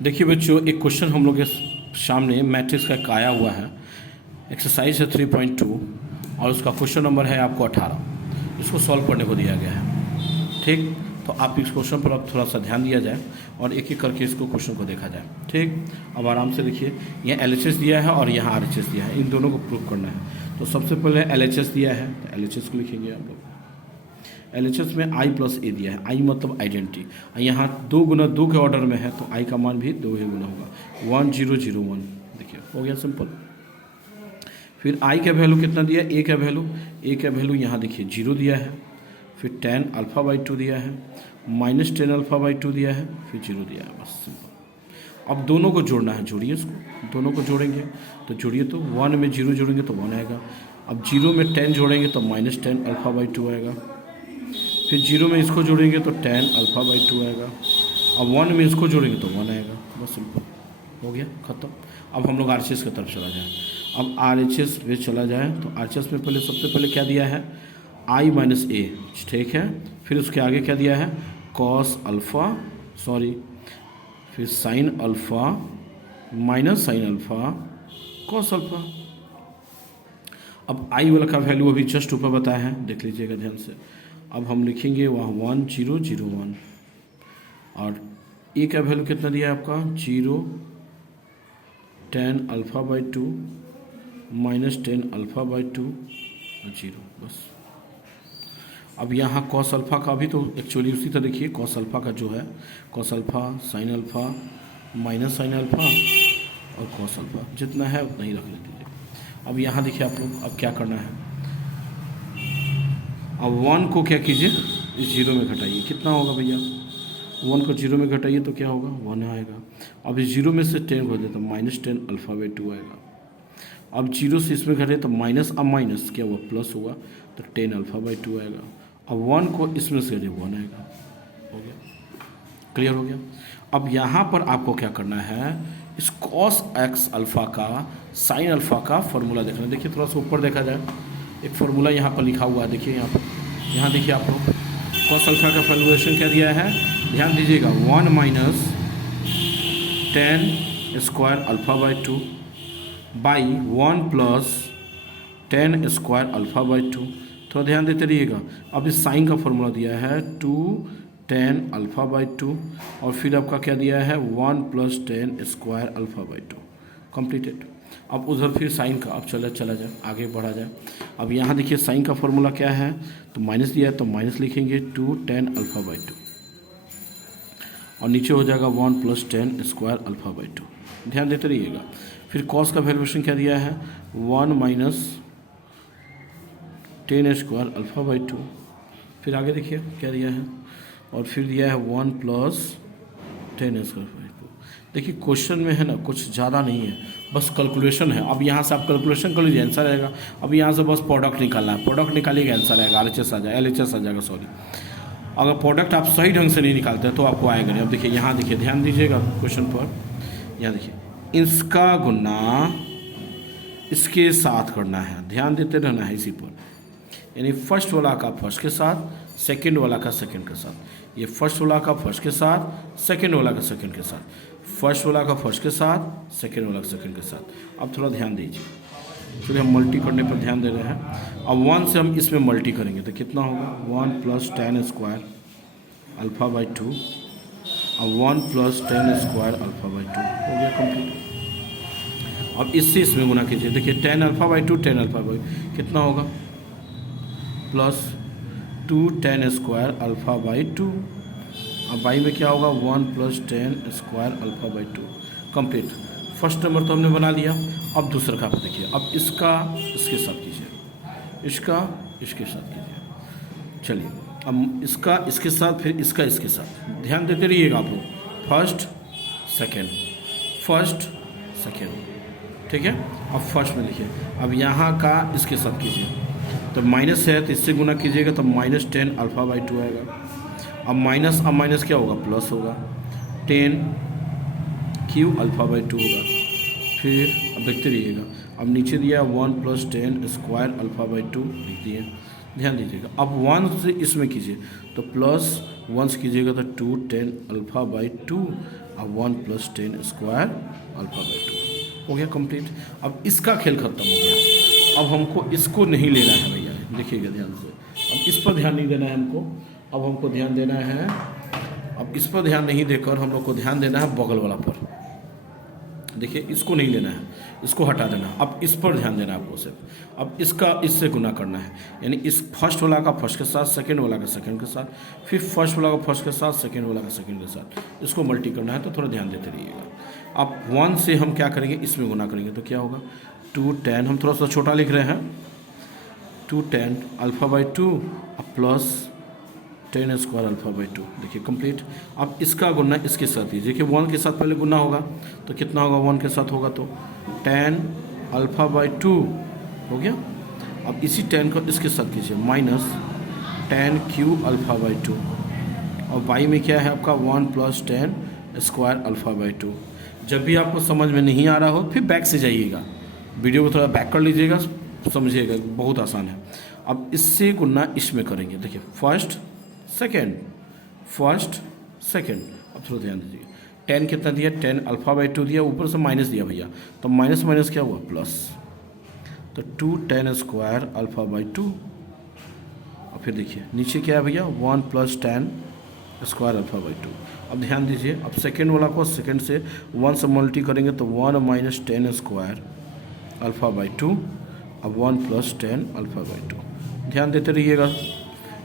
देखिए बच्चों, एक क्वेश्चन हम लोग के सामने मैट्रिक्स का एक आया हुआ है। एक्सरसाइज है 3.2 और उसका क्वेश्चन नंबर है आपको 18। इसको सॉल्व करने को दिया गया है। ठीक, तो आप इस क्वेश्चन पर अब थोड़ा सा ध्यान दिया जाए और एक एक करके इसको क्वेश्चन को देखा जाए। ठीक, अब आराम से देखिए, यहाँ LHS दिया है और यहाँ RHS दिया है, इन दोनों को प्रूव करना है। तो सबसे पहले LHS दिया है तो LHS को लिखेंगे आप लोग। LHS में I प्लस ए दिया है, I मतलब आइडेंटिटी। यहाँ 2 गुना 2 के ऑर्डर में है तो I का मान भी 2 ही गुना होगा, 1 0 0 1। देखिए हो गया सिंपल। फिर I का वैल्यू कितना दिया, A का वैल्यू यहाँ देखिए 0 दिया है। फिर 10 अल्फ़ा बाई 2 दिया है, माइनस 10 अल्फ़ा बाई 2 दिया है, फिर 0 दिया है, बस सिंपल। अब दोनों को जोड़ना है, जोड़िए इसको, दोनों को जोड़ेंगे तो जोड़िए, तो 1 में 0 जोड़ेंगे तो 1 आएगा। अब 0 में 10 जोड़ेंगे तो माइनस 10 अल्फ़ा बाई 2 आएगा। फिर 0 में इसको जोड़ेंगे तो 10 अल्फ़ा बाई 2 आएगा। अब 1 में इसको जोड़ेंगे तो 1 आएगा, बस सिंपल हो गया, ख़त्म। अब हम लोग RHS की तरफ चला जाए। अब RHS पे चला जाए तो RHS में पहले सबसे पहले क्या दिया है, I माइनस ए, ठीक है। फिर उसके आगे क्या दिया है, कॉस अल्फ़ा, सॉरी, फिर sine alpha minus sine alpha cos alpha. अब I वाला का वैल्यू अभी जस्ट ऊपर बताया है, देख लीजिएगा ध्यान से। अब हम लिखेंगे वहाँ 1 0 0 1 और ए का वैल्यू कितना दिया है आपका, 0 10 alpha by 2 minus 10 alpha by 2 और 0, बस। अब यहाँ कॉस अल्फ़ा का भी तो एक्चुअली उसी तरह देखिए, कॉस अल्फ़ा का जो है cos alpha sine alpha minus sine alpha और कॉस अल्फ़ा, जितना है उतना ही रख लीजिए। अब यहाँ देखिए आप लोग, अब क्या करना है, अब 1 को क्या कीजिए, इस 0 में घटाइए, कितना होगा भैया, 1 को 0 में घटाइए तो क्या होगा, 1 आएगा। अब इस 0 में से 10 को दे तो माइनस 10 अल्फ़ा बाई 2 आएगा। अब 0 से इसमें घटे तो माइनस, अब माइनस क्या हुआ, प्लस हुआ तो 10 अल्फ़ा बाई 2 आएगा। अब 1 को इसमें से घटे 1 आएगा, हो गया, क्लियर हो गया। अब यहाँ पर आपको क्या करना है, इस कॉस एक्स अल्फ़ा का साइन अल्फ़ा का फॉर्मूला देखना है। देखिए थोड़ा सा ऊपर देखा जाए, एक फार्मूला यहाँ पर लिखा हुआ है, देखिए यहाँ पर, यहाँ देखिए आप लोग, कॉस अल्फ़ा का फॉर्मूलेशन क्या दिया है, ध्यान दीजिएगा, 1 minus 10 square alpha by 2 by 1 plus 10 square alpha by 2। थोड़ा ध्यान देते रहिएगा। अब इस साइन का फॉर्मूला दिया है 2 10 अल्फ़ा बाई 2 और फिर आपका क्या दिया है, 1 plus 10 square alpha by 2, completed. अब उधर फिर साइन का, अब चला जाए, आगे बढ़ा जाए। अब यहाँ देखिए साइन का फॉर्मूला क्या है, तो माइनस दिया है तो माइनस लिखेंगे 2 10 अल्फ़ा बाई 2 और नीचे हो जाएगा 1 प्लस 10 स्क्वायर अल्फ़ा बाई 2, ध्यान देते रहिएगा। फिर कॉस का वैल्यूएशन क्या दिया है, 1 माइनस 10 स्क्वायर अल्फ़ा बाई 2, फिर आगे देखिए क्या दिया है, और फिर दिया है 1 प्लस 10 स्क्वायर बाई 2। देखिए क्वेश्चन में है ना, कुछ ज़्यादा नहीं है, बस कैलकुलेशन है। अब यहाँ से आप कैलकुलेशन कर लीजिए, आंसर आएगा। अब यहाँ से बस प्रोडक्ट निकालना है, प्रोडक्ट निकालिएगा आंसर आएगा, LHS आ जाएगा, सॉरी। अगर प्रोडक्ट आप सही ढंग से नहीं निकालते हैं तो आपको आएगा नहीं। अब देखिए यहाँ देखिए, ध्यान दीजिएगा क्वेश्चन पर, यहाँ देखिए, इसका गुना इसके साथ करना है, ध्यान देते रहना है इसी पर, यानी फर्स्ट वाला का फर्स्ट के साथ, सेकंड वाला का सेकंड के साथ, ये फर्स्ट वाला का फर्स्ट के साथ, सेकंड वाला का सेकंड के साथ, फर्स्ट वाला का फर्स्ट के साथ, सेकंड वाला का सेकंड के साथ। अब थोड़ा ध्यान दीजिए, चलिए हम मल्टी करने पर ध्यान दे रहे हैं। अब 1 से हम इसमें मल्टी करेंगे तो कितना होगा, 1 प्लस 10 स्क्वायर अल्फ़ा बाई 2 और 1 प्लस 10 स्क्वायर अल्फ़ा बाई 2, हो गया कंप्लीट। अब इससे इसमें गुना कीजिए, देखिए 10 अल्फ़ा बाई 2 10 अल्फ़ा बाई, कितना होगा, प्लस 2 10 स्क्वायर अल्फ़ा बाई 2। अब बाई में क्या होगा, 1 plus 10 square alpha by 2, complete. First number तो हमने बना लिया। अब दूसरा का देखिए, अब इसका इसके साथ कीजिए, इसका इसके साथ कीजिए। चलिए अब इसका इसके साथ, फिर इसका इसके साथ, ध्यान देते रहिएगा आप लोग, फर्स्ट सेकेंड, फर्स्ट सेकेंड, ठीक है। अब फर्स्ट में देखिए, अब यहाँ का इसके साथ कीजिए, तो माइनस है तो इससे गुना कीजिएगा तो माइनस 10 अल्फ़ा बाई 2 आएगा। अब माइनस क्या होगा, प्लस होगा, 10 क्यू अल्फ़ा बाई 2 होगा। फिर अब देखते रहिएगा, अब नीचे दिया 1 प्लस 10 स्क्वायर अल्फ़ा बाई 2 लिख दिए, ध्यान दीजिएगा। अब 1 से इसमें कीजिए तो प्लस 1 से कीजिएगा तो 2 10 अल्फ़ा बाई 2 अब 1 + 10 स्क्वायर अल्फा बाई 2 हो गया कंप्लीट। अब इसका खेल खत्म हो गया। अब हमको इसको नहीं लेना है भैया, देखिएगा ध्यान से। अब इस पर ध्यान नहीं देना है हमको, अब हमको ध्यान देना है, अब इस पर ध्यान नहीं देकर हम लोग को ध्यान देना है बगल वाला पर। देखिए इसको नहीं लेना है, इसको हटा देना। अब इस पर ध्यान देना है आपको सिर्फ। अब इसका इससे गुना करना है, यानी इस फर्स्ट वाला का फर्स्ट के साथ, सेकंड वाला का सेकंड के साथ, फिर फर्स्ट वाला का फर्स्ट के साथ, सेकंड वाला का सेकंड के साथ, इसको मल्टी करना है। तो थोड़ा ध्यान देते रहिएगा। अब 1 से हम क्या करेंगे, इसमें गुना करेंगे तो क्या होगा 2 10, हम थोड़ा सा छोटा लिख रहे हैं, 2 10 alpha by 2 plus 10 square alpha by 2। देखिए कंप्लीट। अब इसका गुना इसके साथ कीजिए कि 1 के साथ पहले गुना होगा तो कितना होगा, 1 के साथ होगा तो 10 अल्फा बाई 2 हो गया। अब इसी 10 को इसके साथ कीजिए माइनस 10 क्यू अल्फा बाई 2, और बाई में क्या है आपका 1 + 10 स्क्वायर अल्फा बाई 2। जब भी आपको समझ में नहीं आ रहा हो फिर बैक से जाइएगा, वीडियो को थोड़ा बैक कर लीजिएगा, समझिएगा, बहुत आसान है। अब इससे गुना इसमें करेंगे। देखिए फर्स्ट सेकेंड, फर्स्ट सेकेंड। अब थोड़ा ध्यान दीजिए, 10 कितना दिया, 10 अल्फा बाई 2 दिया, ऊपर से माइनस दिया भैया, तो माइनस माइनस क्या हुआ प्लस, तो 2 10 स्क्वायर अल्फा बाई 2। और फिर देखिए नीचे क्या है भैया 1 + 10 स्क्वायर अल्फा बाई 2। अब ध्यान दीजिए, अब सेकेंड वाला को सेकेंड से 1 से मल्टी करेंगे तो 1 - 10 स्क्वायर अल्फा बाई 2, अब 1 + 10 अल्फा बाई 2। ध्यान देते रहिएगा।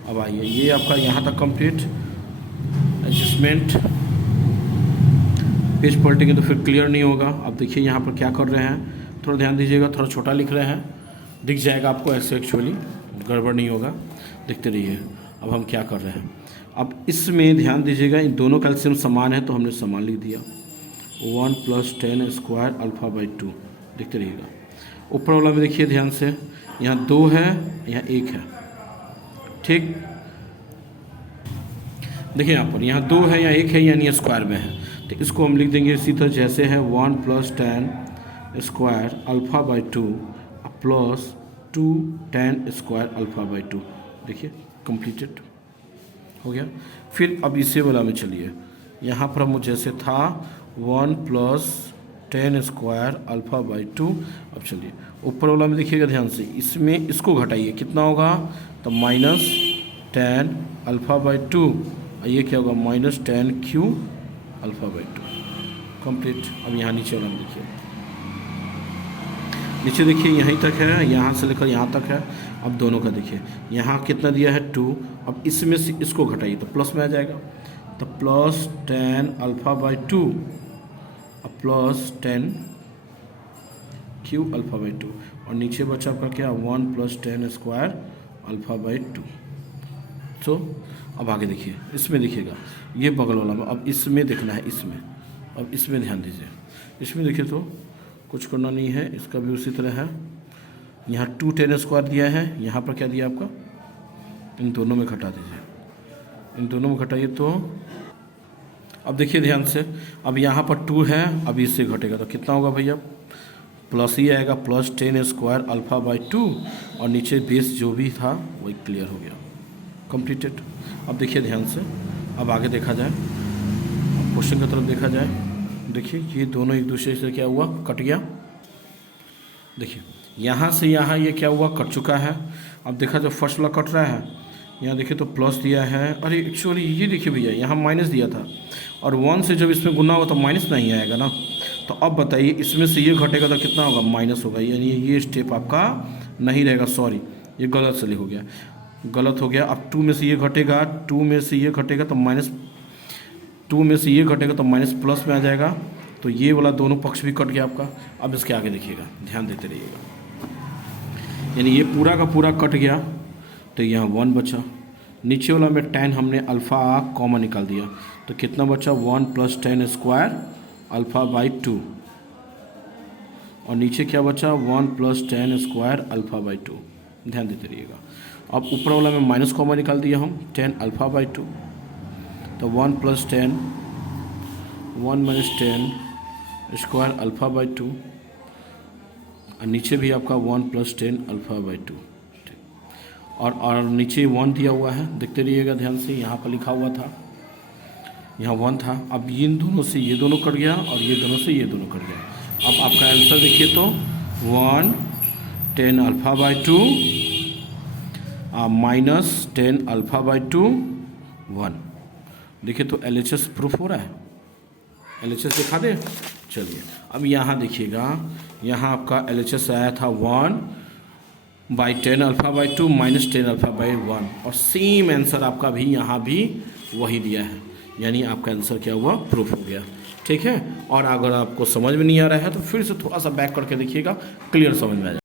अब आइए, ये आपका यहाँ तक कंप्लीट। एडजस्टमेंट पेज पलटेंगे तो फिर क्लियर नहीं होगा। अब देखिए यहाँ पर क्या कर रहे हैं, थोड़ा ध्यान दीजिएगा, थोड़ा छोटा लिख रहे हैं, दिख जाएगा आपको ऐसे, एक्चुअली गड़बड़ नहीं होगा, देखते रहिए। अब हम क्या कर रहे हैं, अब इसमें ध्यान दीजिएगा, इन दोनों का एलसीएम समान है तो हमने समान लिख दिया, 1 + 10 स्क्वायर अल्फा बाई 2। देखते रहिएगा। ऊपर वाला में देखिए ध्यान से, यहाँ 2 है, यहाँ 1 है, ठीक। देखिए यहाँ पर, यहाँ 2 है, यहाँ 1 है, यानी स्क्वायर में है, तो इसको हम लिख देंगे इसी तरह जैसे है 1 + 10 square alpha by 2 plus 2 10 square alpha by 2। देखिए कंप्लीटेड हो गया। फिर अब इसे वाला में चलिए, यहाँ पर हम जैसे था 1 + 10 स्क्वायर अल्फा बाई 2। अब चलिए ऊपर वाला में देखिएगा ध्यान से, इसमें इसको घटाइए, कितना होगा तो -10 अल्फा बाई 2, और ये क्या होगा -10 क्यू अल्फा बाई 2। कंप्लीट। अब यहाँ नीचे वाला में देखिए, नीचे देखिए यहीं तक है, यहाँ से लेकर यहाँ तक है। अब दोनों का देखिए, यहाँ कितना दिया है 2, अब इसमें से इसको घटाइए तो प्लस में आ जाएगा, तो +10 अल्फा बाई 2 अब +10 क्यू अल्फा बाई 2, और नीचे बचा आपका क्या 1 + 10 स्क्वायर अल्फा बाई 2। तो अब आगे देखिए, इसमें देखिएगा, ये बगल वाला में, अब इसमें देखना है, इसमें, अब इसमें ध्यान दीजिए, इसमें देखिए तो कुछ करना नहीं है, इसका भी उसी तरह है। यहाँ 2 10 स्क्वायर दिया है, यहाँ पर क्या दिया आपका, इन दोनों में घटा दीजिए, इन दोनों में घटाइए तो अब देखिए ध्यान से, अब यहाँ पर 2 है, अब इससे घटेगा तो कितना होगा भैया, प्लस ही आएगा, +10 स्क्वायर अल्फा बाई 2, और नीचे बेस जो भी था वही क्लियर हो गया, कंप्लीटेड। अब देखिए ध्यान से, अब आगे देखा जाए, क्वेश्चन की तरफ देखा जाए। देखिए ये दोनों एक दूसरे से क्या हुआ, कट गया। देखिए यहाँ से यहाँ ये क्या हुआ, कट चुका है। अब देखा जाए फर्स्ट वाला कट रहा है, यहाँ देखिए तो प्लस दिया है, अरे एक्चुअली ये देखिए भैया यहाँ माइनस दिया था, और 1 से जब इसमें गुना होगा तो माइनस नहीं आएगा ना। तो अब बताइए इसमें से ये घटेगा तो कितना होगा, माइनस होगा, यानी ये स्टेप आपका नहीं रहेगा। सॉरी ये गलत से हो गया, गलत हो गया। अब 2 में से ये घटेगा, 2 में से ये घटेगा तो -2 में से ये घटेगा तो माइनस प्लस में आ जाएगा, तो ये वाला दोनों पक्ष भी कट गया आपका। अब इसके आगे देखिएगा, ध्यान देते रहिएगा, यानी ये पूरा का पूरा कट गया, तो यहाँ 1 बचा। नीचे वाला में 10 हमने अल्फ़ा कॉमन निकाल दिया, तो कितना बचा 1 + 10 स्क्वायर अल्फ़ा बाई 2, और नीचे क्या बचा 1 + 10 स्क्वायर अल्फ़ा बाई 2। ध्यान देते रहिएगा। अब ऊपर वाला में माइनस कॉमन निकाल दिया हम, 10 अल्फ़ा बाई 2, तो 1 + 10 1 - 10 स्क्वायर अल्फ़ा बाई 2, और नीचे भी आपका 1 + 10 अल्फ़ा बाई 2, और नीचे 1 दिया हुआ है, देखते रहिएगा ध्यान से, यहाँ पर लिखा हुआ था यहाँ 1 था, अब इन दोनों से ये दोनों कट गया और ये दोनों से ये दोनों कट गया। अब आपका आंसर देखिए तो 1 10 alpha by 2 minus 10 alpha by 2 1। देखिए तो LHS प्रूफ हो रहा है, LHS दिखा दे। चलिए अब यहाँ देखिएगा, यहाँ आपका LHS आया था 1 by 10 alpha by 2 minus 10 alpha by 1, और सेम आंसर आपका भी यहाँ भी वही दिया है, यानी आपका आंसर क्या हुआ, प्रूफ हो गया। ठीक है, और अगर आपको समझ में नहीं आ रहा है तो फिर से थोड़ा सा बैक करके देखिएगा, क्लियर समझ में आ जाएगा।